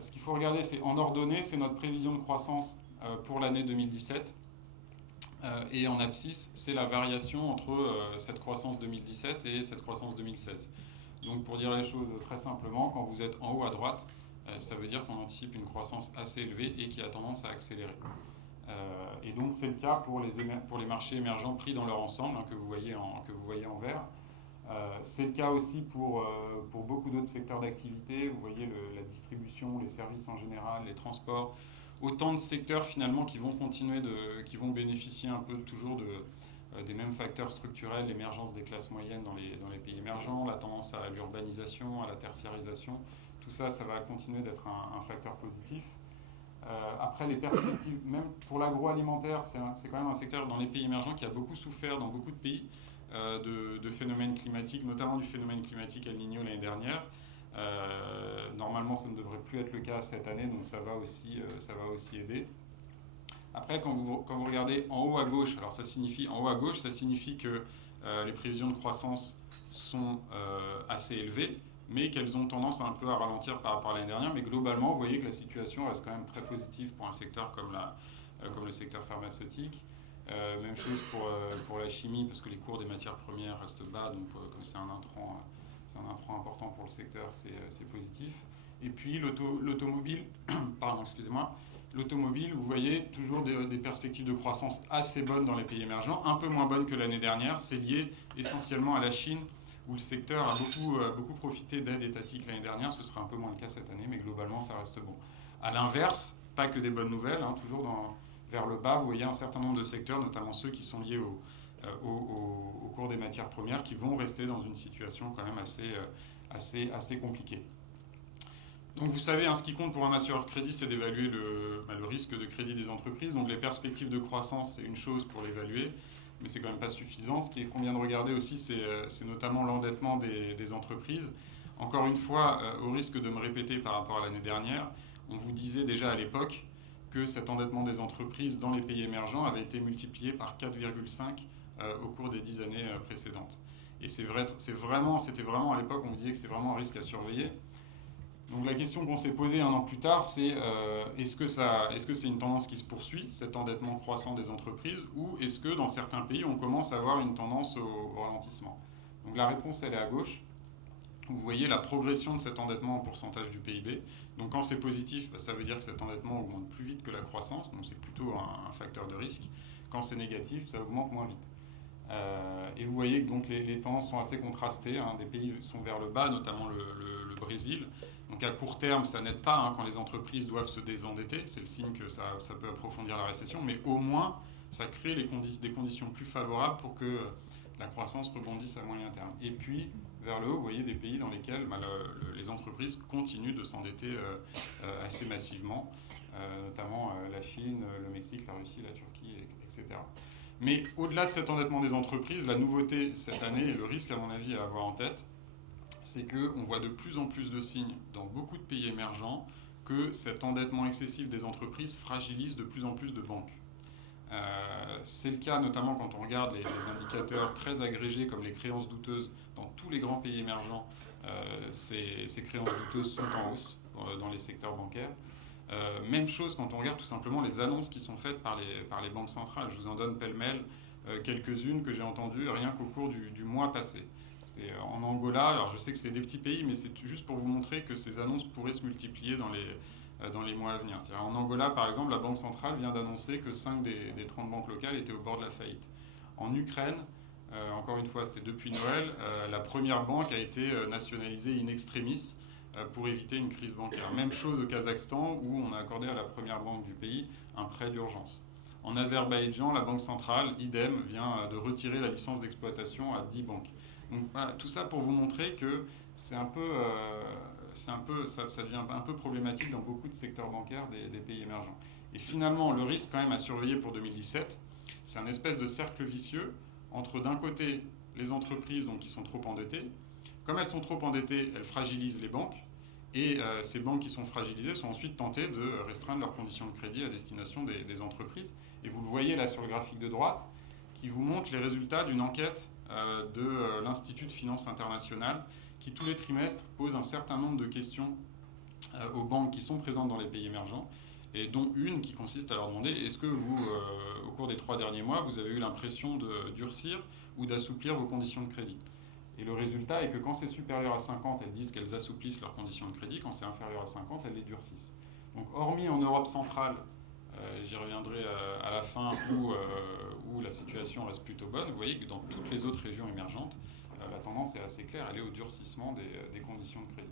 Ce qu'il faut regarder, c'est en ordonnée, c'est notre prévision de croissance pour l'année 2017. Et en abscisse, c'est la variation entre cette croissance 2017 et cette croissance 2016. Donc, pour dire les choses très simplement, quand vous êtes en haut à droite, ça veut dire qu'on anticipe une croissance assez élevée et qui a tendance à accélérer. Et donc c'est le cas pour les marchés émergents pris dans leur ensemble, que vous voyez en vert. C'est le cas aussi pour beaucoup d'autres secteurs d'activité. Vous voyez la distribution, les services en général, les transports. Autant de secteurs finalement qui vont bénéficier un peu toujours des mêmes facteurs structurels, l'émergence des classes moyennes dans les pays émergents, la tendance à l'urbanisation, à la tertiarisation. Tout ça, ça va continuer d'être un facteur positif. Après, les perspectives, même pour l'agroalimentaire, c'est quand même un secteur dans les pays émergents qui a beaucoup souffert dans beaucoup de pays de phénomènes climatiques, notamment du phénomène climatique El Niño l'année dernière. Normalement, ça ne devrait plus être le cas cette année, donc ça va aussi aider. Après, quand vous regardez en haut à gauche, alors en haut à gauche, ça signifie que les prévisions de croissance sont assez élevées, mais qu'elles ont tendance un peu à ralentir par rapport à l'année dernière. Mais globalement, vous voyez que la situation reste quand même très positive pour un secteur comme le secteur pharmaceutique. Même chose pour la chimie, parce que les cours des matières premières restent bas, donc comme c'est un intrant important pour le secteur, c'est positif. Et puis l'automobile, pardon, excusez-moi, l'automobile, vous voyez toujours des perspectives de croissance assez bonnes dans les pays émergents, un peu moins bonnes que l'année dernière. C'est lié essentiellement à la Chine, où le secteur a beaucoup profité d'aides étatiques l'année dernière. Ce sera un peu moins le cas cette année, mais globalement, ça reste bon. À l'inverse, pas que des bonnes nouvelles, toujours vers le bas, vous voyez un certain nombre de secteurs, notamment ceux qui sont liés au cours des matières premières, qui vont rester dans une situation quand même assez compliquée. Donc vous savez, ce qui compte pour un assureur crédit, c'est d'évaluer le risque de crédit des entreprises. Donc les perspectives de croissance, c'est une chose pour l'évaluer, mais c'est quand même pas suffisant. Ce qu'on vient de regarder aussi, c'est notamment l'endettement des entreprises. Encore une fois, au risque de me répéter par rapport à l'année dernière, on vous disait déjà à l'époque que cet endettement des entreprises dans les pays émergents avait été multiplié par 4,5 au cours des 10 années précédentes. Et c'était vraiment à l'époque, on vous disait que c'était vraiment un risque à surveiller. Donc la question qu'on s'est posée un an plus tard, c'est est-ce que c'est une tendance qui se poursuit, cet endettement croissant des entreprises, ou est-ce que dans certains pays, on commence à avoir une tendance au ralentissement? Donc la réponse, elle est à gauche. Vous voyez la progression de cet endettement en pourcentage du PIB. Donc quand c'est positif, ça veut dire que cet endettement augmente plus vite que la croissance, donc c'est plutôt un facteur de risque. Quand c'est négatif, ça augmente moins vite. Et vous voyez que donc les tendances sont assez contrastées. Des pays sont vers le bas, notamment le Brésil. Donc à court terme, ça n'aide pas quand les entreprises doivent se désendetter. C'est le signe que ça peut approfondir la récession, mais au moins, ça crée des conditions plus favorables pour que la croissance rebondisse à moyen terme. Et puis, vers le haut, vous voyez des pays dans lesquels les entreprises continuent de s'endetter assez massivement, notamment la Chine, le Mexique, la Russie, la Turquie, etc. Mais au-delà de cet endettement des entreprises, la nouveauté cette année, et le risque à mon avis à avoir en tête, c'est qu'on voit de plus en plus de signes dans beaucoup de pays émergents que cet endettement excessif des entreprises fragilise de plus en plus de banques. C'est le cas notamment quand on regarde les indicateurs très agrégés comme les créances douteuses dans tous les grands pays émergents. Ces créances douteuses sont en hausse dans les secteurs bancaires. Même chose quand on regarde tout simplement les annonces qui sont faites par les banques centrales. Je vous en donne pêle-mêle quelques-unes que j'ai entendues rien qu'au cours du mois passé. C'est en Angola, alors je sais que c'est des petits pays, mais c'est juste pour vous montrer que ces annonces pourraient se multiplier dans les mois à venir. C'est-à-dire, en Angola, par exemple, la Banque centrale vient d'annoncer que 5 des 30 banques locales étaient au bord de la faillite. En Ukraine, encore une fois, c'était depuis Noël, la première banque a été nationalisée in extremis pour éviter une crise bancaire. Même chose au Kazakhstan, où on a accordé à la première banque du pays un prêt d'urgence. En Azerbaïdjan, la banque centrale, idem, vient de retirer la licence d'exploitation à 10 banques. Donc voilà, tout ça pour vous montrer que ça devient un peu problématique dans beaucoup de secteurs bancaires des pays émergents. Et finalement, le risque quand même à surveiller pour 2017, c'est un espèce de cercle vicieux entre d'un côté les entreprises donc, qui sont trop endettées. Comme elles sont trop endettées, elles fragilisent les banques. Et ces banques qui sont fragilisées sont ensuite tentées de restreindre leurs conditions de crédit à destination des entreprises. Et vous le voyez là sur le graphique de droite, qui vous montre les résultats d'une enquête de l'Institut de finance internationale, qui tous les trimestres pose un certain nombre de questions aux banques qui sont présentes dans les pays émergents, et dont une qui consiste à leur demander est-ce que vous, au cours des 3 derniers mois, vous avez eu l'impression de durcir ou d'assouplir vos conditions de crédit. Et le résultat est que quand c'est supérieur à 50, elles disent qu'elles assouplissent leurs conditions de crédit. Quand c'est inférieur à 50, elles les durcissent. Donc hormis en Europe centrale, j'y reviendrai à la fin, où la situation reste plutôt bonne, vous voyez que dans toutes les autres régions émergentes, la tendance est assez claire, elle est au durcissement des conditions de crédit.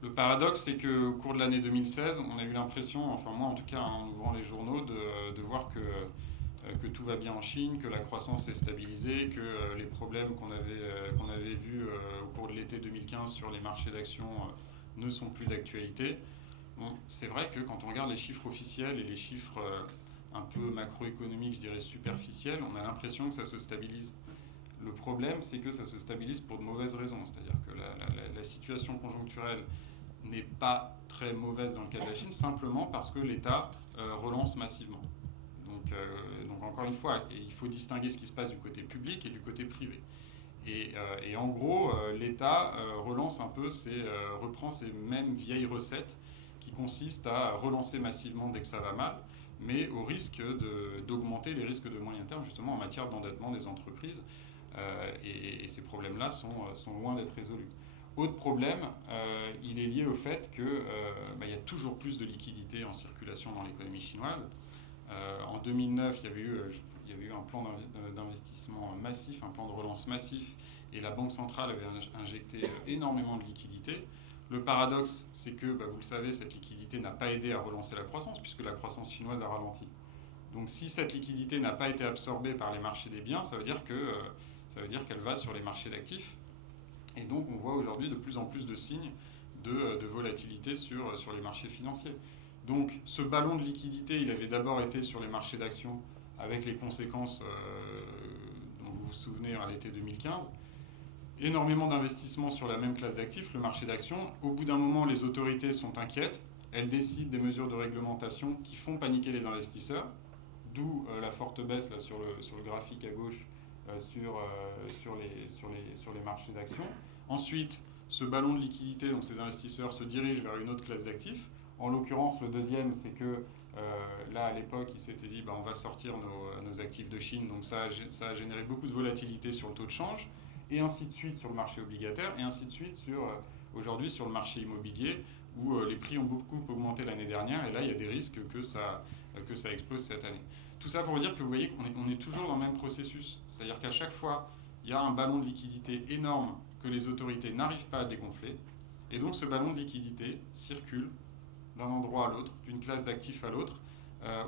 Le paradoxe, c'est qu'au cours de l'année 2016, on a eu l'impression, enfin moi en tout cas, en ouvrant les journaux, de voir que tout va bien en Chine, que la croissance est stabilisée, que les problèmes qu'on avait vus au cours de l'été 2015 sur les marchés d'actions ne sont plus d'actualité. Bon, c'est vrai que quand on regarde les chiffres officiels et les chiffres un peu macroéconomiques, je dirais superficiels, on a l'impression que ça se stabilise. Le problème, c'est que ça se stabilise pour de mauvaises raisons. C'est-à-dire que la situation conjoncturelle n'est pas très mauvaise dans le cas de la Chine, simplement parce que l'État relance massivement. Donc encore une fois, il faut distinguer ce qui se passe du côté public et du côté privé. Et en gros, l'État relance un peu reprend ces mêmes vieilles recettes qui consistent à relancer massivement dès que ça va mal, mais au risque d'augmenter les risques de moyen terme, justement en matière d'endettement des entreprises. Et ces problèmes-là sont loin d'être résolus. Autre problème, il est lié au fait qu'il y a toujours plus de liquidités en circulation dans l'économie chinoise. En 2009, il y avait eu un plan d'investissement massif, un plan de relance massif, et la Banque centrale avait injecté énormément de liquidités. Le paradoxe, c'est que, vous le savez, cette liquidité n'a pas aidé à relancer la croissance, puisque la croissance chinoise a ralenti. Donc si cette liquidité n'a pas été absorbée par les marchés des biens, ça veut dire qu'elle va sur les marchés d'actifs. Et donc on voit aujourd'hui de plus en plus de signes de volatilité sur les marchés financiers. Donc ce ballon de liquidité, il avait d'abord été sur les marchés d'actions, avec les conséquences dont vous vous souvenez à l'été 2015. Énormément d'investissements sur la même classe d'actifs, le marché d'actions. Au bout d'un moment, les autorités sont inquiètes. Elles décident des mesures de réglementation qui font paniquer les investisseurs. D'où la forte baisse là, sur le graphique à gauche sur les marchés d'actions. Ensuite, ce ballon de liquidité, donc ces investisseurs se dirigent vers une autre classe d'actifs. En l'occurrence, le deuxième, c'est que là, à l'époque, ils s'étaient dit on va sortir nos actifs de Chine. Donc ça a généré beaucoup de volatilité sur le taux de change, et ainsi de suite sur le marché obligataire, et ainsi de suite aujourd'hui sur le marché immobilier, où les prix ont beaucoup augmenté l'année dernière, et là, il y a des risques que ça explose cette année. Tout ça pour vous dire que vous voyez qu'on est toujours dans le même processus. C'est-à-dire qu'à chaque fois, il y a un ballon de liquidité énorme que les autorités n'arrivent pas à dégonfler. Et donc ce ballon de liquidité circule d'un endroit à l'autre, d'une classe d'actifs à l'autre,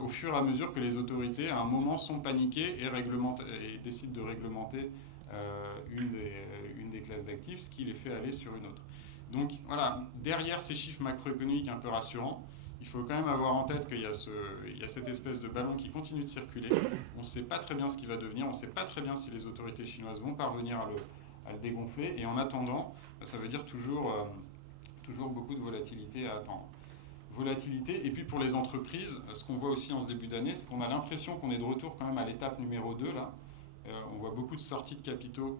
au fur et à mesure que les autorités, à un moment, sont paniquées et décident de réglementer une des classes d'actifs, ce qui les fait aller sur une autre. Donc voilà, derrière ces chiffres macroéconomiques un peu rassurants, il faut quand même avoir en tête qu'il y a cette espèce de ballon qui continue de circuler. On ne sait pas très bien ce qu'il va devenir, on ne sait pas très bien si les autorités chinoises vont parvenir à le dégonfler. Et en attendant, ça veut dire toujours beaucoup de volatilité à attendre. Volatilité, et puis pour les entreprises, ce qu'on voit aussi en ce début d'année, c'est qu'on a l'impression qu'on est de retour quand même à l'étape numéro 2, là. On voit beaucoup de sorties de capitaux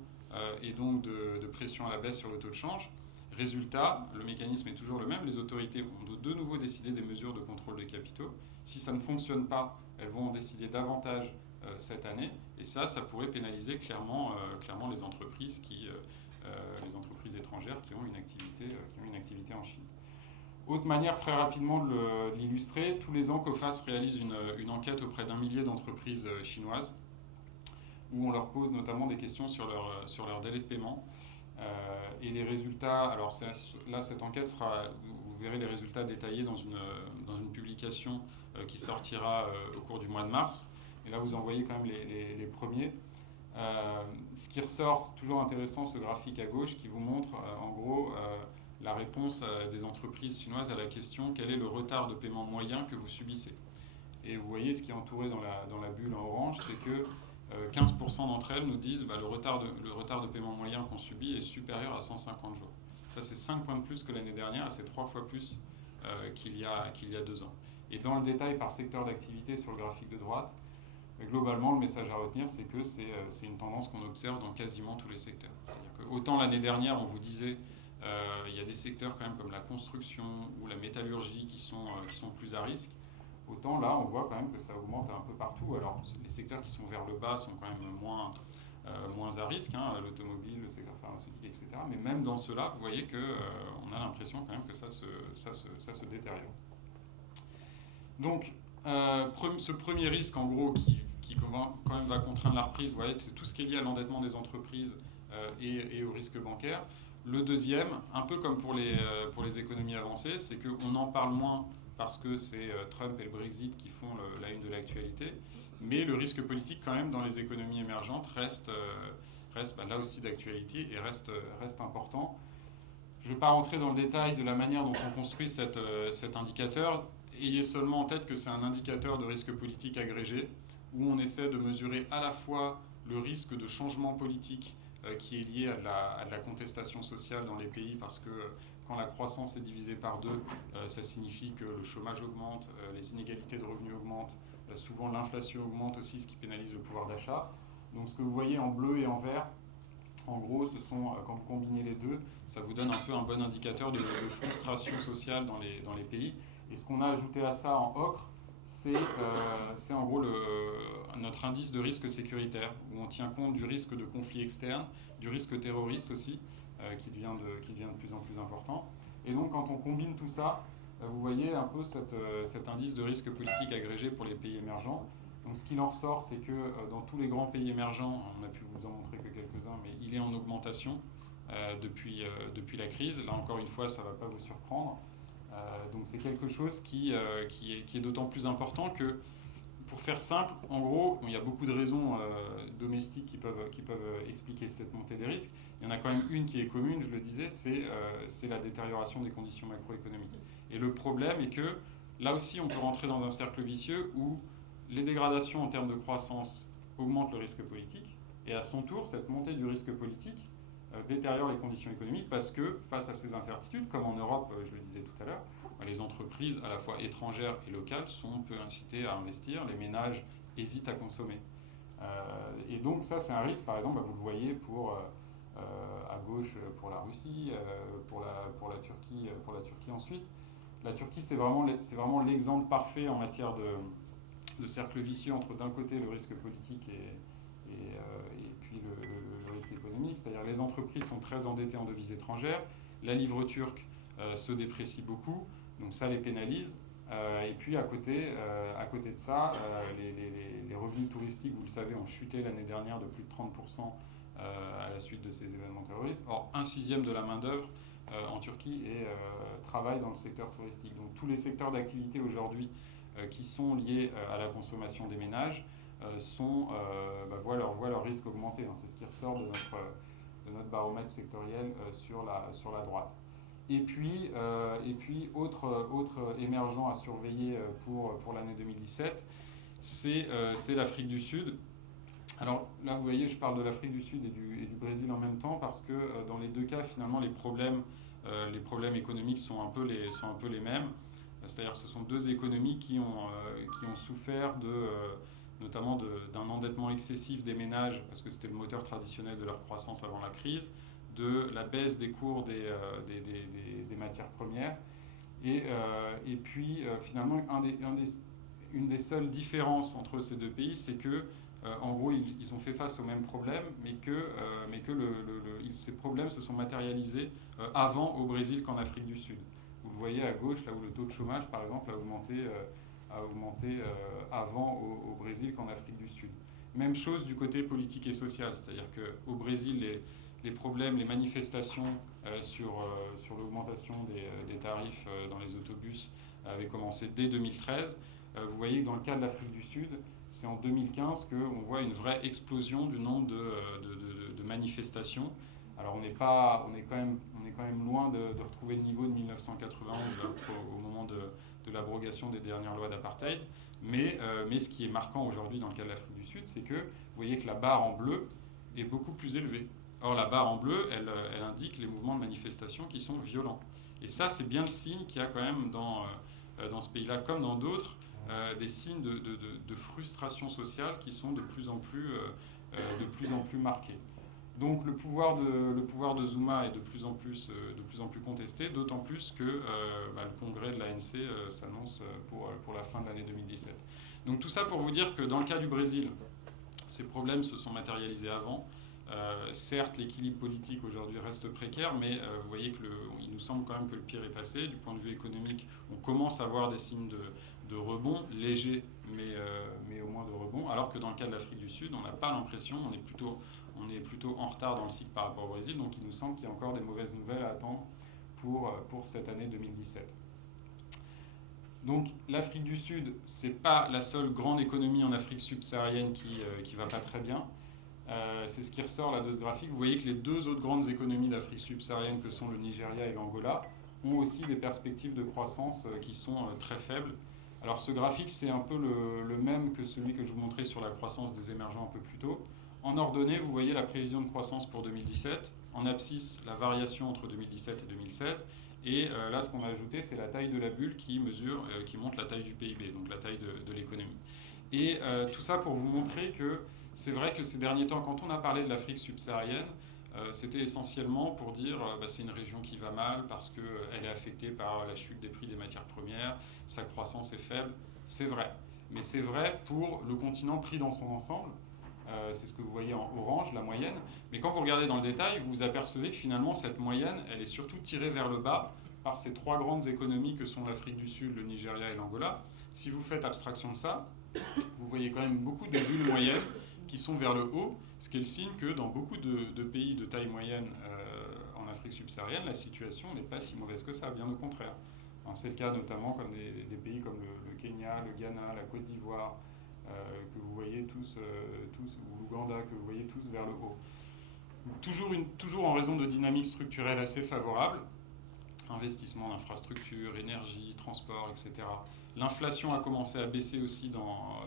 et donc de pression à la baisse sur le taux de change. Résultat, le mécanisme est toujours le même, les autorités ont de nouveau décidé des mesures de contrôle des capitaux. Si ça ne fonctionne pas, elles vont en décider davantage cette année, et ça pourrait pénaliser clairement les entreprises étrangères qui ont une activité en Chine. Autre manière très rapidement de l'illustrer, tous les ans COFAS réalise une enquête auprès d'1 millier d'entreprises chinoises où on leur pose notamment des questions sur leur délai de paiement. Et les résultats, alors là cette enquête sera, vous verrez les résultats détaillés dans une publication qui sortira au cours du mois de mars. Et là vous en voyez quand même les premiers. Ce qui ressort, c'est toujours intéressant ce graphique à gauche qui vous montre en gros la réponse des entreprises chinoises à la question quel est le retard de paiement moyen que vous subissez. Et vous voyez ce qui est entouré dans la bulle en orange, c'est que 15% d'entre elles nous disent le retard de paiement moyen qu'on subit est supérieur à 150 jours. Ça c'est 5 points de plus que l'année dernière et c'est 3 fois plus qu'il y a 2 ans. Et dans le détail par secteur d'activité sur le graphique de droite, globalement, le message à retenir, c'est que c'est une tendance qu'on observe dans quasiment tous les secteurs. C'est-à-dire que autant l'année dernière, on vous disait il y a des secteurs quand même comme la construction ou la métallurgie qui sont plus à risque, autant là, on voit quand même que ça augmente un peu partout. Alors, les secteurs qui sont vers le bas sont quand même moins à risque, l'automobile, le secteur pharmaceutique, etc. Mais même dans cela, vous voyez qu'on a l'impression quand même que ça se détériore. Donc, ce premier risque, en gros, qui quand même va contraindre la reprise, vous voyez, c'est tout ce qui est lié à l'endettement des entreprises et au risque bancaire. Le deuxième, un peu comme pour les économies avancées, c'est qu'on en parle moins parce que c'est Trump et le Brexit qui font la une de l'actualité, mais le risque politique quand même dans les économies émergentes reste là aussi d'actualité et reste important. Je ne vais pas rentrer dans le détail de la manière dont on construit cet indicateur. Ayez seulement en tête que c'est un indicateur de risque politique agrégé où on essaie de mesurer à la fois le risque de changement politique qui est lié à de la contestation sociale dans les pays, parce que quand la croissance est divisée par 2, ça signifie que le chômage augmente, les inégalités de revenus augmentent, souvent l'inflation augmente aussi, ce qui pénalise le pouvoir d'achat. Donc ce que vous voyez en bleu et en vert, en gros, quand vous combinez les deux, ça vous donne un peu un bon indicateur de frustration sociale dans les pays. Et ce qu'on a ajouté à ça en ocre, c'est en gros notre indice de risque sécuritaire, où on tient compte du risque de conflit externe, du risque terroriste aussi, qui devient de plus en plus important. Et donc quand on combine tout ça, vous voyez un peu cet indice de risque politique agrégé pour les pays émergents. Donc ce qu'il en ressort, c'est que dans tous les grands pays émergents, on a pu vous en montrer que quelques-uns, mais il est en augmentation depuis la crise. Là encore une fois, ça ne va pas vous surprendre. Donc c'est quelque chose qui est d'autant plus important que, pour faire simple, en gros, il y a beaucoup de raisons domestiques qui peuvent expliquer cette montée des risques. Il y en a quand même une qui est commune, je le disais, c'est la détérioration des conditions macroéconomiques. Et le problème est que là aussi, on peut rentrer dans un cercle vicieux où les dégradations en termes de croissance augmentent le risque politique, et à son tour, cette montée du risque politique détériore les conditions économiques parce que, face à ces incertitudes, comme en Europe, je le disais tout à l'heure, les entreprises, à la fois étrangères et locales, sont peu incitées à investir, les ménages hésitent à consommer. Et donc ça, c'est un risque, par exemple, vous le voyez à gauche pour la Russie, pour la Turquie ensuite. La Turquie, c'est vraiment l'exemple parfait en matière de cercle vicieux entre, d'un côté, le risque politique et puis le risque économique. C'est-à-dire les entreprises sont très endettées en devises étrangères, la livre turque se déprécie beaucoup, donc ça les pénalise. Et puis à côté de ça, les revenus touristiques, vous le savez, ont chuté l'année dernière de plus de 30% à la suite de ces événements terroristes. Or, 1/6 de la main-d'œuvre en Turquie travaille dans le secteur touristique. Donc tous les secteurs d'activité aujourd'hui qui sont liés à la consommation des ménages voient leur risque augmenter. C'est ce qui ressort de notre baromètre sectoriel sur la droite. Et puis autre émergent à surveiller pour l'année 2017, c'est l'Afrique du Sud. Alors là, vous voyez, je parle de l'Afrique du Sud et du Brésil en même temps parce que dans les deux cas, finalement, les problèmes économiques sont un peu les mêmes. C'est-à-dire que ce sont deux économies qui ont souffert notamment d'un endettement excessif des ménages, parce que c'était le moteur traditionnel de leur croissance avant la crise, de la baisse des cours des matières premières. Et puis, finalement, une des seules différences entre ces deux pays, c'est que, en gros, ils ont fait face aux mêmes problèmes, mais que ces problèmes se sont matérialisés avant au Brésil qu'en Afrique du Sud. Vous le voyez à gauche, là où le taux de chômage, par exemple, a augmenté avant au Brésil qu'en Afrique du Sud. Même chose du côté politique et social, c'est-à-dire qu'au Brésil, les problèmes, les manifestations sur l'augmentation des tarifs dans les autobus avaient commencé dès 2013. Vous voyez que dans le cas de l'Afrique du Sud, c'est en 2015 qu'on voit une vraie explosion du nombre de manifestations. Alors on est quand même loin de retrouver le niveau de 1991 là, au moment de l'abrogation des dernières lois d'apartheid. Mais ce qui est marquant aujourd'hui dans le cas de l'Afrique du Sud, c'est que vous voyez que la barre en bleu est beaucoup plus élevée. Or la barre en bleu, elle indique les mouvements de manifestation qui sont violents. Et ça, c'est bien le signe qu'il y a quand même dans ce pays-là, comme dans d'autres, des signes de frustration sociale qui sont de plus en plus marqués. Donc le pouvoir de Zuma est de plus en plus contesté, d'autant plus que le congrès de l'ANC s'annonce pour la fin de l'année 2017. Donc tout ça pour vous dire que dans le cas du Brésil, ces problèmes se sont matérialisés avant. Certes, l'équilibre politique aujourd'hui reste précaire, mais vous voyez qu'il nous semble quand même que le pire est passé. Du point de vue économique, on commence à voir des signes de rebond, léger, mais au moins de rebond, alors que dans le cas de l'Afrique du Sud, on n'a pas l'impression, on est plutôt en retard dans le cycle par rapport au Brésil, donc il nous semble qu'il y a encore des mauvaises nouvelles à attendre pour cette année 2017. Donc l'Afrique du Sud, ce n'est pas la seule grande économie en Afrique subsaharienne qui va pas très bien. C'est ce qui ressort là de ce graphique. Vous voyez que les deux autres grandes économies d'Afrique subsaharienne, que sont le Nigeria et l'Angola, ont aussi des perspectives de croissance qui sont très faibles. Alors ce graphique, c'est un peu le même que celui que je vous montrais sur la croissance des émergents un peu plus tôt. En ordonnée, vous voyez la prévision de croissance pour 2017. En abscisse, la variation entre 2017 et 2016. Et là, ce qu'on a ajouté, c'est la taille de la bulle qui montre la taille du PIB, donc la taille de l'économie. Et tout ça pour vous montrer que c'est vrai que ces derniers temps, quand on a parlé de l'Afrique subsaharienne, c'était essentiellement pour dire c'est une région qui va mal parce qu'elle est affectée par la chute des prix des matières premières, sa croissance est faible. C'est vrai. Mais c'est vrai pour le continent pris dans son ensemble. C'est ce que vous voyez en orange, la moyenne. Mais quand vous regardez dans le détail, vous vous apercevez que finalement, cette moyenne, elle est surtout tirée vers le bas par ces trois grandes économies que sont l'Afrique du Sud, le Nigeria et l'Angola. Si vous faites abstraction de ça, vous voyez quand même beaucoup de bulles moyennes qui sont vers le haut, ce qui est le signe que dans beaucoup de pays de taille moyenne en Afrique subsaharienne, la situation n'est pas si mauvaise que ça, bien au contraire. C'est le cas notamment comme des pays comme le Kenya, le Ghana, la Côte d'Ivoire, que vous voyez tous, ou l'Ouganda, que vous voyez tous vers le haut. Toujours en raison de dynamiques structurelles assez favorables, investissement d'infrastructures, énergie, transport, etc. L'inflation a commencé à baisser aussi dans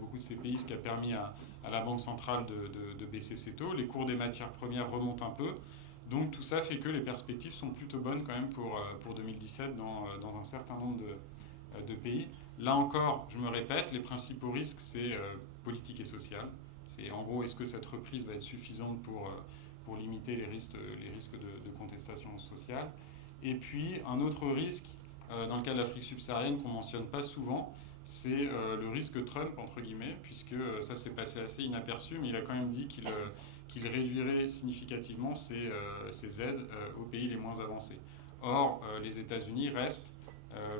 beaucoup de ces pays, ce qui a permis à la Banque centrale de baisser ses taux. Les cours des matières premières remontent un peu. Donc tout ça fait que les perspectives sont plutôt bonnes quand même pour 2017 dans un certain nombre de pays. Là encore, je me répète, les principaux risques, c'est politique et social. C'est en gros, est-ce que cette reprise va être suffisante pour limiter les risques de contestation sociale. Et puis, un autre risque, dans le cas de l'Afrique subsaharienne, qu'on ne mentionne pas souvent, c'est le risque Trump, entre guillemets, puisque ça s'est passé assez inaperçu, mais il a quand même dit qu'il réduirait significativement ses aides aux pays les moins avancés. Or, les États-Unis restent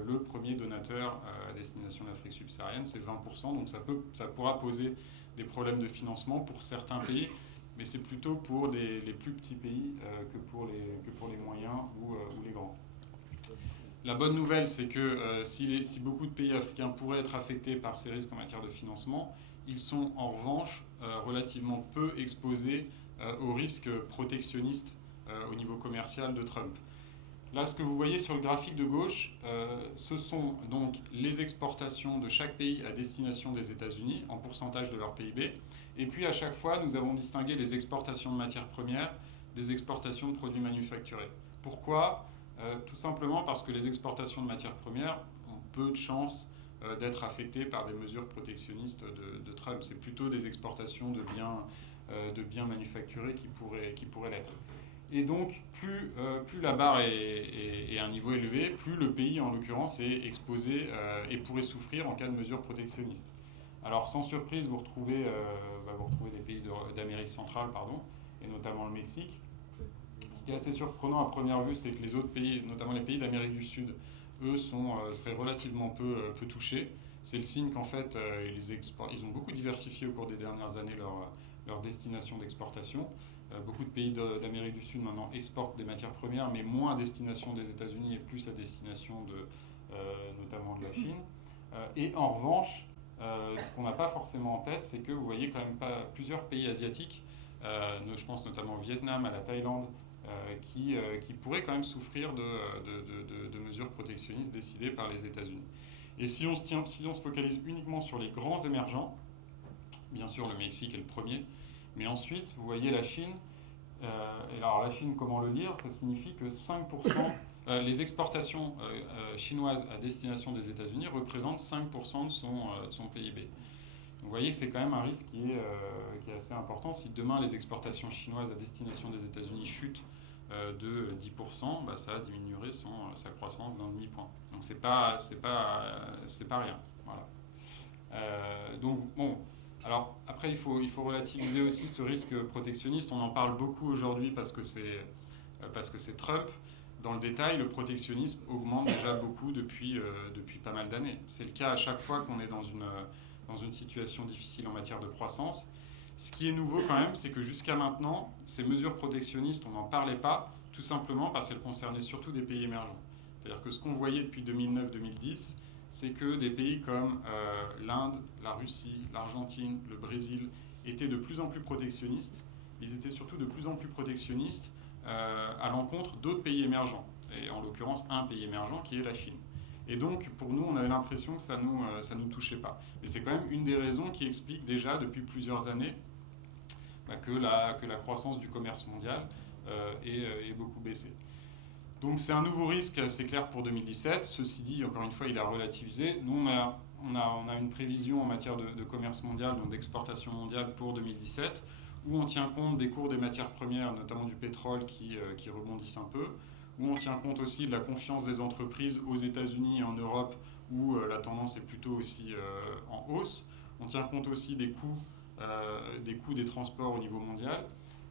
le premier donateur à destination de l'Afrique subsaharienne, c'est 20%, donc ça pourra poser des problèmes de financement pour certains pays, mais c'est plutôt pour les plus petits pays que pour les moyens ou les grands. La bonne nouvelle, c'est que si beaucoup de pays africains pourraient être affectés par ces risques en matière de financement, ils sont en revanche relativement peu exposés aux risques protectionnistes au niveau commercial de Trump. Là, ce que vous voyez sur le graphique de gauche, ce sont donc les exportations de chaque pays à destination des États-Unis en pourcentage de leur PIB. Et puis à chaque fois, nous avons distingué les exportations de matières premières des exportations de produits manufacturés. Pourquoi ? Tout simplement parce que les exportations de matières premières ont peu de chances d'être affectées par des mesures protectionnistes de Trump. C'est plutôt des exportations de biens manufacturés qui pourraient l'être. Et donc, plus la barre est à un niveau élevé, plus le pays, en l'occurrence, est exposé et pourrait souffrir en cas de mesures protectionnistes. Alors, sans surprise, vous retrouvez des pays d'Amérique centrale, et notamment le Mexique. Ce qui est assez surprenant à première vue, c'est que les autres pays, notamment les pays d'Amérique du Sud, eux seraient relativement peu touchés. C'est le signe qu'en fait, ils ont beaucoup diversifié au cours des dernières années leur destination d'exportation. Beaucoup de pays d'Amérique du Sud maintenant exportent des matières premières, mais moins à destination des États-Unis et plus à destination notamment de la Chine. Et en revanche, ce qu'on n'a pas forcément en tête, c'est que vous voyez quand même pas plusieurs pays asiatiques, je pense notamment au Vietnam, à la Thaïlande, qui pourraient quand même souffrir de mesures protectionnistes décidées par les États-Unis. Et si on se focalise uniquement sur les grands émergents, bien sûr le Mexique est le premier, mais ensuite vous voyez la Chine, et alors la Chine, comment le lire? Ça signifie que 5%, les exportations chinoises à destination des États-Unis représentent 5% de son PIB. Donc vous voyez que c'est quand même un risque qui est assez important. Si demain les exportations chinoises à destination des États-Unis chutent de 10%, bah, ça diminuerait sa croissance d'un demi-point. Donc c'est pas rien. Voilà. Donc bon, alors après il faut relativiser aussi ce risque protectionniste. On en parle beaucoup aujourd'hui parce que c'est Trump. Dans le détail, le protectionnisme augmente déjà beaucoup depuis pas mal d'années. C'est le cas à chaque fois qu'on est dans une situation difficile en matière de croissance. Ce qui est nouveau quand même, c'est que jusqu'à maintenant, ces mesures protectionnistes, on n'en parlait pas, tout simplement parce qu'elles concernaient surtout des pays émergents. C'est-à-dire que ce qu'on voyait depuis 2009-2010, c'est que des pays comme l'Inde, la Russie, l'Argentine, le Brésil étaient de plus en plus protectionnistes. Ils étaient surtout de plus en plus protectionnistes à l'encontre d'autres pays émergents, et en l'occurrence un pays émergent qui est la Chine. Et donc, pour nous, on avait l'impression que ça nous touchait pas. Mais c'est quand même une des raisons qui explique déjà depuis plusieurs années que la croissance du commerce mondial est beaucoup baissée. Donc c'est un nouveau risque, c'est clair, pour 2017. Ceci dit, encore une fois, il a relativisé. Nous, on a une prévision en matière de commerce mondial, donc d'exportation mondiale pour 2017, où on tient compte des cours des matières premières, notamment du pétrole, qui rebondissent un peu, où on tient compte aussi de la confiance des entreprises aux États-Unis et en Europe, où la tendance est plutôt aussi en hausse. On tient compte aussi des coûts des transports au niveau mondial.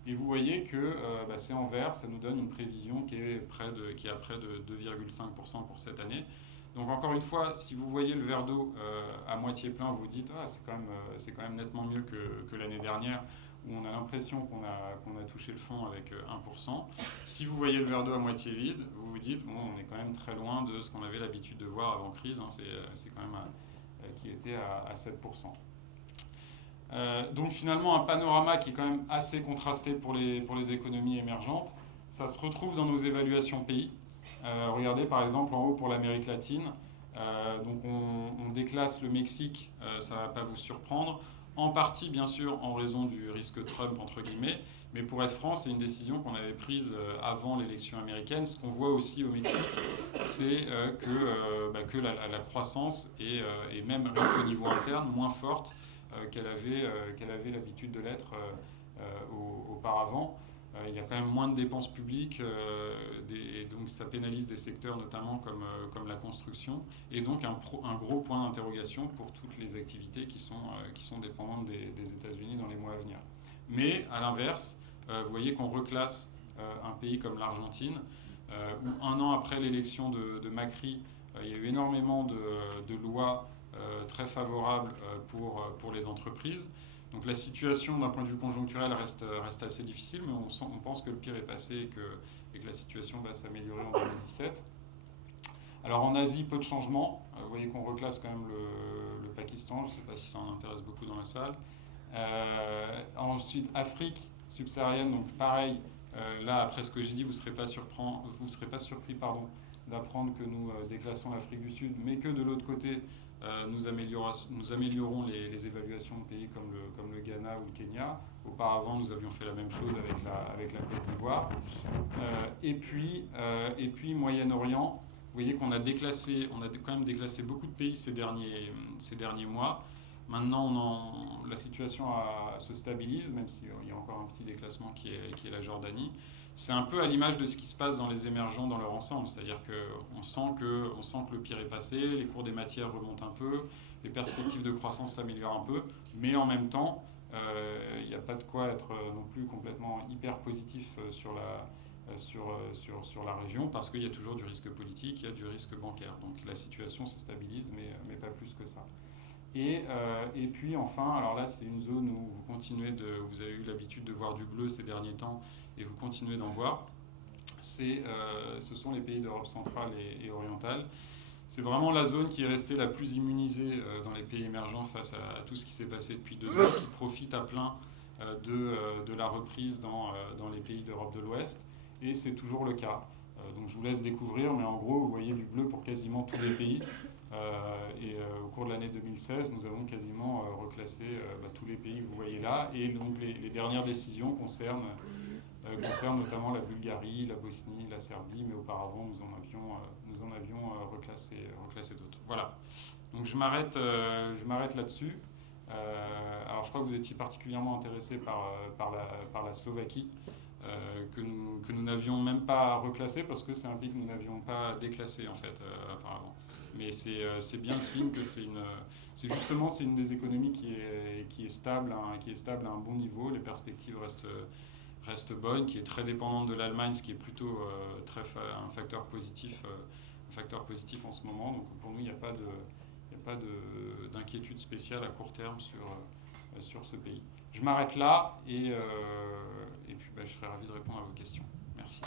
Et vous voyez que c'est en vert, ça nous donne une prévision qui est à près de 2,5% pour cette année. Donc encore une fois, si vous voyez le verre d'eau à moitié plein, vous vous dites c'est quand même nettement mieux que l'année dernière, où on a l'impression qu'on a touché le fond avec 1%. Si vous voyez le verre d'eau à moitié vide, vous vous dites on est quand même très loin de ce qu'on avait l'habitude de voir avant crise, c'est quand même qui était à 7%. Donc finalement un panorama qui est quand même assez contrasté pour les économies émergentes. Ça se retrouve dans nos évaluations pays. Regardez par exemple en haut pour l'Amérique latine. Donc on déclasse le Mexique, ça ne va pas vous surprendre. En partie bien sûr en raison du risque Trump entre guillemets. Mais pour être franc, c'est une décision qu'on avait prise avant l'élection américaine. Ce qu'on voit aussi au Mexique, c'est que la croissance est même au niveau interne moins forte qu'elle avait l'habitude de l'être auparavant. Il y a quand même moins de dépenses publiques et donc ça pénalise des secteurs notamment comme la construction et donc un gros point d'interrogation pour toutes les activités qui sont dépendantes des États-Unis dans les mois à venir. Mais à l'inverse, vous voyez qu'on reclasse un pays comme l'Argentine où un an après l'élection de Macri, il y a eu énormément de lois très favorable pour les entreprises. Donc la situation d'un point de vue conjoncturel reste assez difficile, mais on pense que le pire est passé et que la situation va s'améliorer en 2017. Alors en Asie, peu de changements. Vous voyez qu'on reclasse quand même le Pakistan, je ne sais pas si ça en intéresse beaucoup dans la salle. Ensuite, Afrique subsaharienne, donc pareil, là après ce que j'ai dit, vous ne serez pas surpris d'apprendre que nous déclassons l'Afrique du Sud, mais que de l'autre côté, nous améliorons les évaluations de pays comme le Ghana ou le Kenya. Auparavant, nous avions fait la même chose avec la Côte d'Ivoire. Et puis Moyen-Orient, vous voyez qu'on a quand même déclassé beaucoup de pays ces derniers mois. Maintenant, la situation se stabilise, même s'il y a encore un petit déclassement qui est la Jordanie. C'est un peu à l'image de ce qui se passe dans les émergents dans leur ensemble, c'est-à-dire qu'on sent que le pire est passé, les cours des matières remontent un peu, les perspectives de croissance s'améliorent un peu, mais en même temps, il n'y a pas de quoi être non plus complètement hyper positif sur sur la région, parce qu'il y a toujours du risque politique, il y a du risque bancaire. Donc la situation se stabilise, mais pas plus que ça. Et puis enfin, alors là c'est une zone où vous avez eu l'habitude de voir du bleu ces derniers temps, et vous continuez d'en voir. Ce sont les pays d'Europe centrale et orientale. C'est vraiment la zone qui est restée la plus immunisée dans les pays émergents face à tout ce qui s'est passé depuis 2 ans, qui profite à plein de la reprise dans les pays d'Europe de l'Ouest, et c'est toujours le cas. Donc je vous laisse découvrir, mais en gros, vous voyez du bleu pour quasiment tous les pays. Au cours de l'année 2016, nous avons quasiment reclassé tous les pays que vous voyez là, et donc les dernières décisions concernent notamment la Bulgarie, la Bosnie, la Serbie, mais auparavant nous en avions reclassé d'autres. Voilà. Donc je m'arrête là-dessus. Alors je crois que vous étiez particulièrement intéressé par la Slovaquie, que nous n'avions même pas reclassé, parce que c'est un pays que nous n'avions pas déclassé en fait auparavant. Mais c'est bien le signe que c'est une des économies qui est stable à un bon niveau. Les perspectives restent bonnes, qui est très dépendante de l'Allemagne, ce qui est plutôt un facteur positif en ce moment. Donc pour nous, il n'y a pas d'inquiétude spéciale à court terme sur ce pays. Je m'arrête là, et puis je serai ravi de répondre à vos questions. Merci.